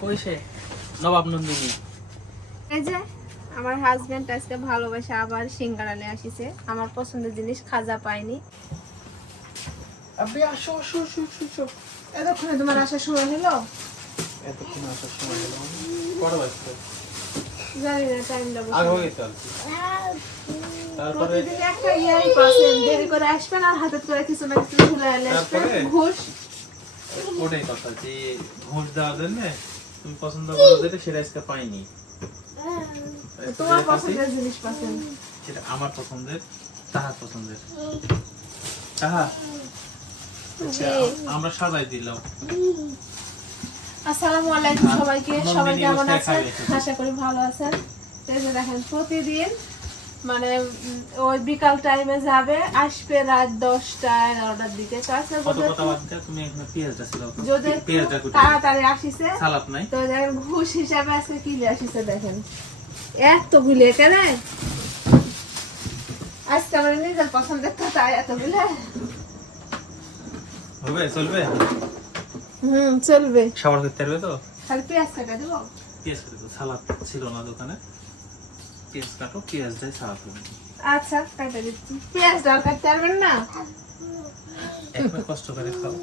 কইছে নবাব নন্দিনী। এই যে আমার হাজবেন্ড আজকে ভালোবাসা আবার সিঙ্গারা নিয়ে আসিছে। আমার পছন্দের জিনিস খাজা পাইনি। আবে আসো আসো আসো আসো। এতক্ষণে তোমার আসার সময় হলো? এতক্ষণ আসার সময় হলো কটা বাজছে? জানি না, টাইম দেবো। আগে হয়ে গেছে আর কি। তারপরে প্রতিদিন একটা ইয়াই পাচ্ছেন, দেরি করে আসবেন আর হাতে করে কিছু না কিছু ঘুরে আসবেন। তারপরে? ঘুষ ওটাই কথা যে ঘুষ দেওয়ার জন্য তুমি পছন্দ করো যেটা সেটা আজকে পাইনি। তোমার পছন্দের জিনিস পাচ্ছেন। সেটা আমার পছন্দের, তাহার পছন্দের। তাহা আচ্ছা, আমরা সাজাই দিলাম। আসসালামু আলাইকুম সবাইকে। নন্দিনী সবাই কেমন বসে আছেন? খাবে। আশা করি ভালো আছেন। এই যে দেখেন প্রতিদিন মানে ওই বিকাল টাইমে যাবে, আসবে রাত 10টা 11টার দিকে। তো আজকে কত কথা বাদ দাও, তুমি এখানে পেঁয়াজটা ছিল। যদি পেঁয়াজটা কুটে তাড়াতাড়ি আসিছে সালাদ নাই। তো দেখেন ঘুষ হিসাবে আজকে কি আসিছে দেখেন এতগুলি কেন আজকে আমার নিজের পছন্দের তো তাই এতগুলো। হবে চলবে? চলবে। সবার করতে পারবে তো? খালি পেঁয়াজ কাটা দেবো। পেঁয়াজ কেটে দাও, সালাদ ছিল না দোকানে। পেঁয়াজ কাটো, পেঁয়াজ দিয়ে সালাদ করবে। আচ্ছা কাটা দিচ্ছি। পেঁয়াজ ডাল কাটতে পারবেন না? একবার কষ্ট করে খাও।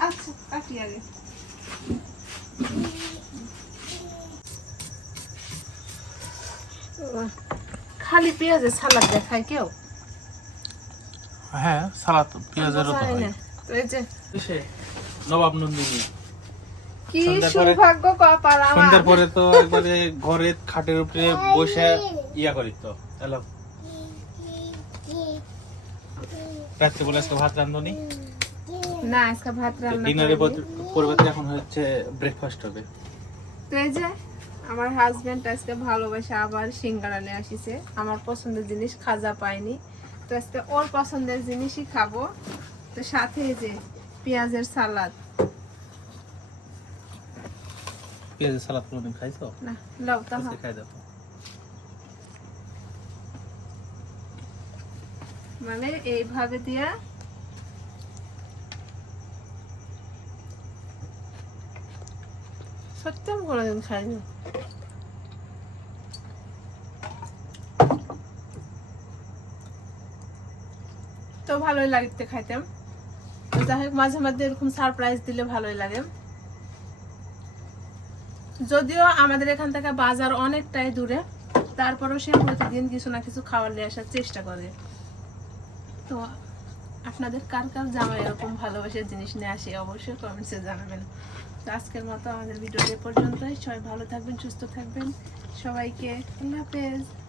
আচ্ছা কাটি আগে। খালি পেঁয়াজের সালাদ দেখায় কেউ? হ্যাঁ সালাদ পেঁয়াজেরও তো জানি হয়। না। তো এই যে সে নবাব নন্দিনী। কি সন্ধ্যার পরে- সৌভাগ্য কপাল আমার। সন্ধ্যার পরে তো একবারে ঘরে খাটের উপরে বসে ইয়া করি তো। হ্যালো, রাত্রে বলে আজকে ভাত রান্ধনি। না আজকে ভাত রান্না ডিনারের করিনি। পরিবর্তে এখন হচ্ছে ব্রেকফাস্ট হবে। তো এই যে আমার হাজবেন্ড আজকে ভালোবাসা আবার সিঙ্গারা নিয়ে আসিছে। আমার পছন্দের জিনিস খাজা পাইনি, তো আজকে ওর পছন্দের জিনিসই খাবো। তো সাথে এই যে পেঁয়াজের সালাদ। পেঁয়াজের সালাদ কোনোদিন খাইছো? না লাও তাহা আজকে খাই দেখো। মানে এইভাবে দিয়া সত্যি আমি কোনোদিন খাইনি। তো ভালোই লাগতে খাইতাম। তো যাই হোক মাঝে মাঝে এরকম সারপ্রাইজ দিলে ভালোই লাগে। যদিও আমাদের এখান থেকে বাজার অনেকটাই দূরে, তারপরেও সে প্রতিদিন কিছু না কিছু খাবার নিয়ে আসার চেষ্টা করে। তো আপনাদের কার কার জামাই এরকম ভালোবাসার জিনিস নিয়ে আসে অবশ্যই কমেন্টসে জানাবেন। তো আজকের মতো আমাদের ভিডিও এ পর্যন্তই। সবাই ভালো থাকবেন, সুস্থ থাকবেন। সবাইকে আল্লাহ হাফেজ।